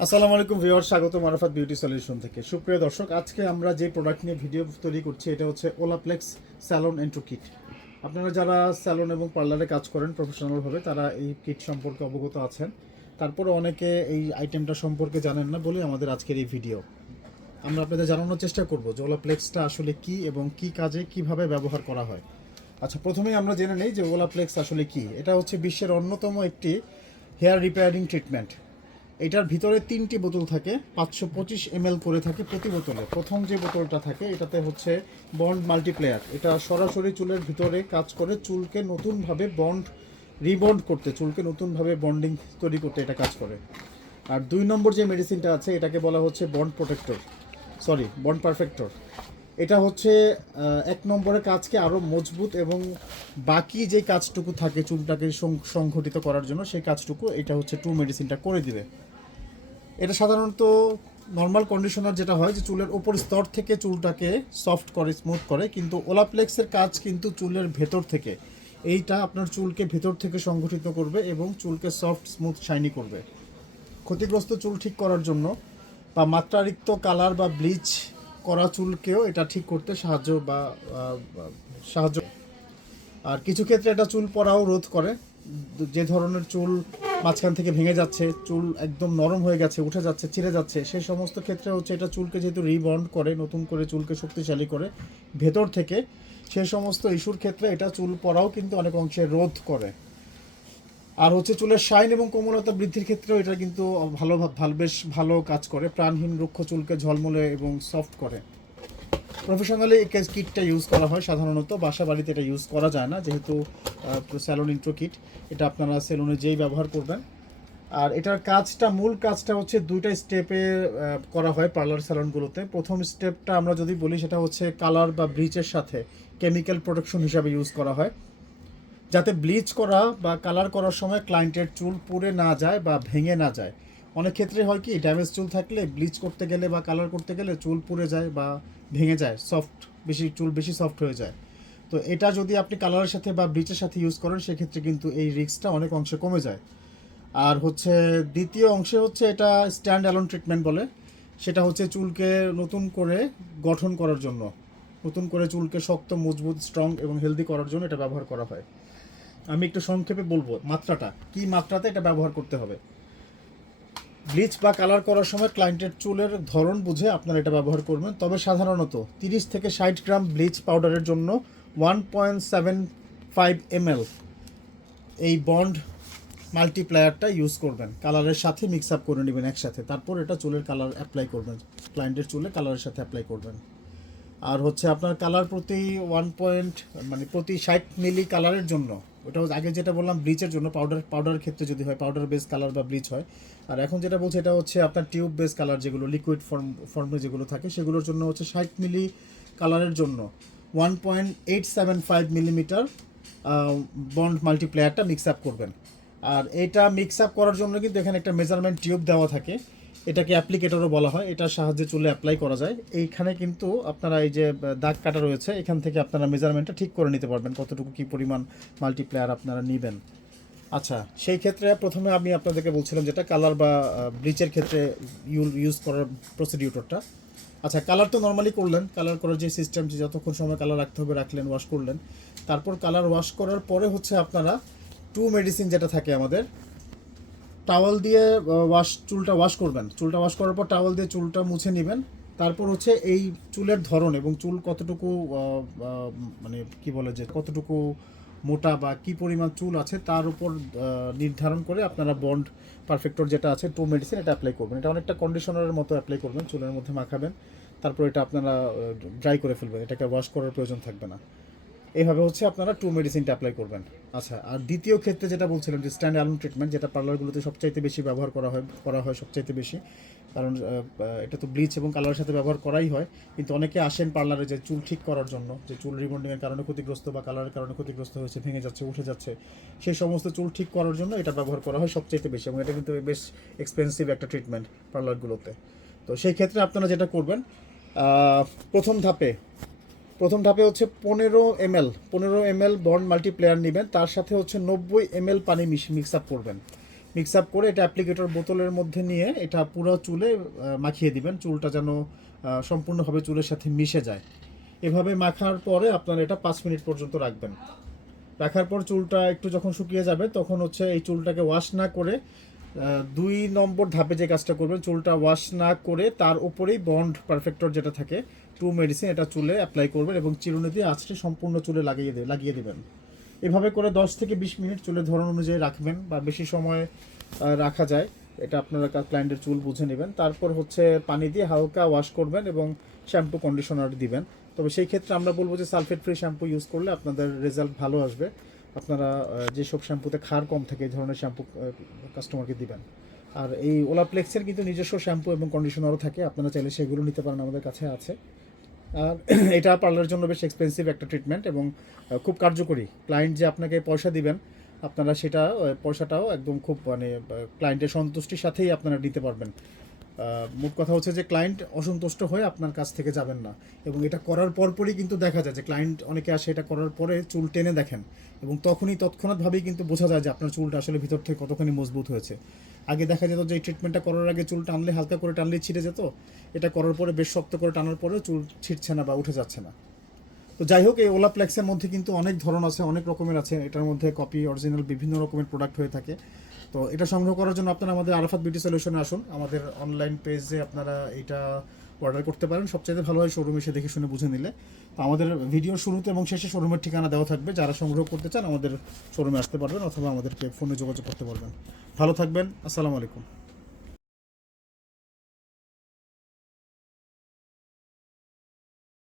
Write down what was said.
আসসালামু আলাইকুম ভিউয়ার, স্বাগত মারাফাত বিউটি সলিউশন থেকে। সুপ্রিয় দর্শক, আজকে আমরা যে প্রোডাক্ট নিয়ে ভিডিও তৈরি করছি এটা হচ্ছে ওলাপ্লেক্স স্যালন এন্ট্রো কিট। আপনারা যারা স্যালন এবং পার্লারে কাজ করেন প্রফেশনালভাবে তারা এই কিট সম্পর্কে অবগত আছেন, তারপরে অনেকে এই আইটেমটা সম্পর্কে জানেন না বলে আমাদের আজকের এই ভিডিও। আমরা আপনাদের জানানোর চেষ্টা করব যে ওলাপ্লেক্সটা আসলে কি এবং কি কাজে কিভাবে ব্যবহার করা হয়। আচ্ছা, প্রথমেই আমরা জেনে নেই যে ওলাপ্লেক্স আসলে কি। এটা হচ্ছে বিশ্বের অন্যতম একটি হেয়ার রিপেয়ারিং ট্রিটমেন্ট। এটার ভিতরে 3টি বোতল থাকে, 525 ml করে থাকে প্রতি বোতলে। প্রথম যে বোতলটা থাকে এটাতে হচ্ছে বন্ড মাল্টিপ্লেয়ার। এটা সরাসরি চুলের ভিতরে কাজ করে চুলকে নতুনভাবে রিবন্ড করতে, চুলকে নতুনভাবে বন্ডিং তৈরি করতে এটা কাজ করে। আর 2 নম্বর যে মেডিসিনটা আছে এটাকে বলা হচ্ছে বন্ড পারফেক্টর। এটা হচ্ছে 1 নম্বরের কাজকে আরও মজবুত এবং বাকি যে কাজটুকু থাকে চুলটাকে সংঘটিত করার জন্য সেই কাজটুকু এটা হচ্ছে 2 মেডিসিনটা করে দিবে। এটা সাধারণত নর্মাল কন্ডিশনার যেটা হয় যে চুলের ওপর স্তর থেকে চুলটাকে সফট করে, স্মুথ করে, কিন্তু ওলাপ্লেক্সের কাজ কিন্তু চুলের ভেতর থেকে। এইটা আপনার চুলকে ভেতর থেকে সংগঠিত করবে এবং চুলকে সফট, স্মুথ, শাইনি করবে। ক্ষতিগ্রস্ত চুল ঠিক করার জন্য বা মাত্রাতিরিক্ত কালার বা ব্লিচ করা চুলকেও এটা ঠিক করতে সাহায্য। আর কিছু ক্ষেত্রে এটা চুল পড়াও রোধ করে। যে ধরনের চুল মাঝখান থেকে ভেঙে যাচ্ছে, চুল একদম নরম হয়ে গেছে, উঠে যাচ্ছে, ছিঁড়ে যাচ্ছে, সেই সমস্ত ক্ষেত্রে হচ্ছে এটা চুলকে যেহেতু রিবন্ড করে, নতুন করে চুলকে শক্তিশালী করে ভেতর থেকে, সেই সমস্ত ইস্যুর ক্ষেত্রে এটা চুল পড়াও কিন্তু অনেক অংশে রোধ করে। আর হচ্ছে চুলের শাইন এবং কোমলতা বৃদ্ধির ক্ষেত্রেও এটা কিন্তু বেশ ভালো কাজ করে। প্রাণহীন রুক্ষ চুলকে ঝলমলে এবং সফট করে। প্রফেশনালি এই কিটটা ইউজ করা হয়, সাধারণত বাসা বাড়িতে এটা ইউজ করা যায় না, যেহেতু স্যালন ইন্ট্রো কিট। এটা আপনারা সেলুনে যেই ব্যবহার করবেন। আর এটার মূল কাজটা হচ্ছে 2টা স্টেপে করা হয় পার্লার স্যালনগুলোতে। প্রথম স্টেপটা আমরা যদি বলি সেটা হচ্ছে কালার বা ব্লিচের সাথে কেমিক্যাল প্রোটেকশন হিসাবে ইউজ করা হয়, যাতে ব্লিচ করা বা কালার করার সময় ক্লায়েন্টের চুল পুড়ে না যায় বা ভেঙে না যায়। অনেক ক্ষেত্রে হয় কি, ড্যামেজ চুল থাকলে ব্লিচ করতে গেলে বা কালার করতে গেলে চুল পুড়ে যায় বা ভেঙে যায়, চুল বেশি সফট হয়ে যায়। তো এটা যদি আপনি কালারের সাথে বা ব্লিচের সাথে ইউজ করেন সেক্ষেত্রে কিন্তু এই রিস্কটা অনেক অংশে কমে যায়। আর হচ্ছে দ্বিতীয় অংশে হচ্ছে এটা স্ট্যান্ড অ্যালোন ট্রিটমেন্ট বলে। সেটা হচ্ছে চুলকে নতুন করে গঠন করার জন্য, নতুন করে চুলকে শক্ত, মজবুত, স্ট্রং এবং হেলদি করার জন্য এটা ব্যবহার করা হয়। আমি একটু সংক্ষেপে বলবো মাত্রাটা কি, মাত্রাতে এটা ব্যবহার করতে হবে। ব্লিচ বা কালার করার সময় ক্লায়েন্টের চুলের ধরন বুঝে আপনারা এটা ব্যবহার করবেন। তবে সাধারণত 30 থেকে 60 গ্রাম ব্লিচ পাউডারের জন্য 1.75 ml এই বন্ড মাল্টিপ্লায়ারটা ইউজ করবেন। কালারের সাথে মিক্স আপ করে নেবেন একসাথে, তারপর এটা চুলের কালার অ্যাপ্লাই করবেন, ক্লায়েন্টের চুলে কালারের সাথে অ্যাপ্লাই করবেন। আর হচ্ছে আপনার কালার প্রতি 60 মিলি কালারের জন্য, ওটা আগে যেটা বললাম ব্লিচের জন্য, পাউডারের ক্ষেত্রে যদি হয় পাউডার বেস কালার বা ব্লিচ হয়। আর এখন যেটা বলছি এটা হচ্ছে আপনার টিউব বেস কালার, যেগুলো লিকুইড ফর্মে যেগুলো থাকে সেগুলোর জন্য হচ্ছে 60 মিলি কালারের জন্য 1.875 মিলিমিটার বন্ড মাল্টিপ্লেয়ারটা মিক্স আপ করবেন। আর এটা মিক্স আপ করার জন্য কিন্তু এখানে একটা মেজারমেন্ট টিউব দেওয়া থাকে, এটাকে অ্যাপ্লিকেটরও বলা হয়। এটার সাহায্যে চুলে অ্যাপ্লাই করা যায়। এইখানে কিন্তু আপনারা এই যে দাগ কাটা রয়েছে, এখান থেকে আপনারা মেজারমেন্টটা ঠিক করে নিতে পারবেন কতটুকু কী পরিমাণ মাল্টিপ্লেয়ার আপনারা নেবেন। আচ্ছা, সেই ক্ষেত্রে প্রথমে আমি আপনাদেরকে বলছিলাম যেটা কালার বা ব্লিচের ক্ষেত্রে ইউজ করার প্রসিডিউরটা। আচ্ছা, কালার তো নর্মালি করলেন, কালার করার যে সিস্টেম, যে যতক্ষণ সময় কালার রাখতে হবে রাখলেন, ওয়াশ করলেন। তারপর কালার ওয়াশ করার পরে হচ্ছে আপনারা 2 মেডিসিন যেটা থাকে আমাদের, টাওয়াল দিয়ে চুলটা ওয়াশ করবেন। চুলটা ওয়াশ করার পর টাওয়াল দিয়ে চুলটা মুছে নেবেন। তারপর হচ্ছে এই চুলের ধরন এবং চুল কতটুকু মানে কি বলে যে কতটুকু মোটা বা কি পরিমাণ চুল আছে তার উপর নির্ধারণ করে আপনারা বন্ড পারফেক্টর যেটা আছে 2 মেডিসিন এটা অ্যাপ্লাই করবেন। এটা অনেকটা কন্ডিশনারের মতো অ্যাপ্লাই করবেন, চুলের মধ্যে মাখাবেন, তারপর এটা আপনারা ড্রাই করে ফেলবেন, এটাকে ওয়াশ করার প্রয়োজন থাকবে না। এইভাবে হচ্ছে আপনারা 2 মেডিসিনটা অ্যাপ্লাই করবেন। আচ্ছা, আর দ্বিতীয় ক্ষেত্রে যেটা বলছিলাম যে স্ট্যান্ড অ্যালোন ট্রিটমেন্ট, যেটা পার্লারগুলোতে সবচাইতে বেশি ব্যবহার করা হয় সবচাইতে বেশি, কারণ এটা তো ব্লিচ এবং কালারের সাথে ব্যবহার করাই হয়। কিন্তু অনেকে আসেন পার্লারে যে চুল ঠিক করার জন্য, যে চুল রিবন্ডিংয়ের কারণে ক্ষতিগ্রস্ত বা কালারের কারণে ক্ষতিগ্রস্ত হয়েছে, ভেঙে যাচ্ছে, উঠে যাচ্ছে, সেই সমস্ত চুল ঠিক করার জন্য এটা ব্যবহার করা হয় সবচাইতে বেশি, এবং এটা কিন্তু বেশ এক্সপেন্সিভ একটা ট্রিটমেন্ট পার্লারগুলোতে। তো সেই ক্ষেত্রে আপনারা যেটা করবেন, প্রথম ধাপে হচ্ছে 15 ml বন্ড মাল্টিপ্লেয়ার নেবেন, তার সাথে হচ্ছে 90 ml পানি মিক্স আপ করবেন। মিক্স আপ করে এটা অ্যাপ্লিকেটর বোতলের মধ্যে নিয়ে এটা পুরো চুলে মাখিয়ে দিবেন, চুলটা যেন সম্পূর্ণভাবে চুলের সাথে মিশে যায়। এভাবে মাখার পরে আপনারা এটা 5 মিনিট পর্যন্ত রাখবেন। রাখার পর চুলটা একটু যখন শুকিয়ে যাবে তখন হচ্ছে এই চুলটাকে ওয়াশ না করে 2 নম্বর ধাপে যে কাজটা করবেন, চুলটা ওয়াশ না করে তার উপরেই বন্ড পারফেক্টর যেটা থাকে টু মেডিসিন, এটা চুলে অ্যাপ্লাই করবেন এবং চিরুনি দিয়ে আঁচড়ে সম্পূর্ণ চুলে লাগিয়ে দেবেন। এভাবে করে 10 থেকে 20 মিনিট চুলের ধরন অনুযায়ী রাখবেন, বা বেশি সময় রাখা যায় এটা আপনারা ক্লায়েন্টের চুল বুঝে নেবেন। তারপর হচ্ছে পানি দিয়ে হালকা ওয়াশ করবেন এবং শ্যাম্পু কন্ডিশনার দিবেন। তবে সেই ক্ষেত্রে আমরা বলবো যে সালফেট ফ্রি শ্যাম্পু ইউজ করলে আপনাদের রেজাল্ট ভালো আসবে। আপনারা যেসব শ্যাম্পুতে ক্ষার কম থাকে এই ধরনের শ্যাম্পু কাস্টমারকে দিবেন। আর এই ওলাপ্লেক্সের কিন্তু নিজস্ব শ্যাম্পু এবং কন্ডিশনারও থাকে, আপনারা চাইলে সেগুলো নিতে পারেন, আমাদের কাছে আছে। আর এটা পার্লারের জন্য বেশ এক্সপেন্সিভ একটা ট্রিটমেন্ট এবং খুব কার্যকরী। ক্লায়েন্ট যে আপনাকে পয়সা দিবেন, আপনারা সেটা পয়সাটাও একদম খুব মানে ক্লায়েন্টের সন্তুষ্টির সাথেই আপনারা দিতে পারবেন। মোট কথা হচ্ছে যে ক্লায়েন্ট অসন্তুষ্ট হয়ে আপনার কাছ থেকে যাবেন না। এবং এটা করার পরপরই কিন্তু দেখা যায় যে ক্লায়েন্ট অনেকে আসে এটা করার পরে চুল টেনে দেখেন, এবং তৎক্ষণাৎভাবেই কিন্তু বোঝা যায় যে আপনার চুলটা আসলে ভিতর থেকে কতখানি মজবুত হয়েছে। আগে দেখা যেত যে এই ট্রিটমেন্টটা করার আগে চুল টানলে, হালকা করে টানলেই ছিঁড়ে যেত, এটা করার পরে বেশ শক্ত করে টানার পরেও চুল ছিঁড়ছে না বা উঠে যাচ্ছে না। তো যাই হোক, এই ওলাপ্লেক্সের মধ্যে কিন্তু অনেক ধরন আছে, অনেক রকমের আছে। এটার মধ্যে কপি, অরিজিনাল বিভিন্ন রকমের প্রোডাক্ট হয়ে থাকে। তো এটা সংগ্রহ করার জন্য আপনারা আমাদের আরাফাত বিউটি সলিউশনে আসুন। আমাদের অনলাইন পেজে আপনারা এটা অর্ডার করতে পারেন। সবচেয়ে ভালো হয় শোরুমে এসে দেখে শুনে বুঝে নিলে। তো আমাদের ভিডিওর শুরুতে এবং শেষে শোরুমের ঠিকানা দেওয়া থাকবে, যারা সংগ্রহ করতে চান আমাদের শোরুমে আসতে পারবেন অথবা আমাদেরকে ফোনে যোগাযোগ করতে পারবেন। ভালো থাকবেন, আসসালামু আলাইকুম।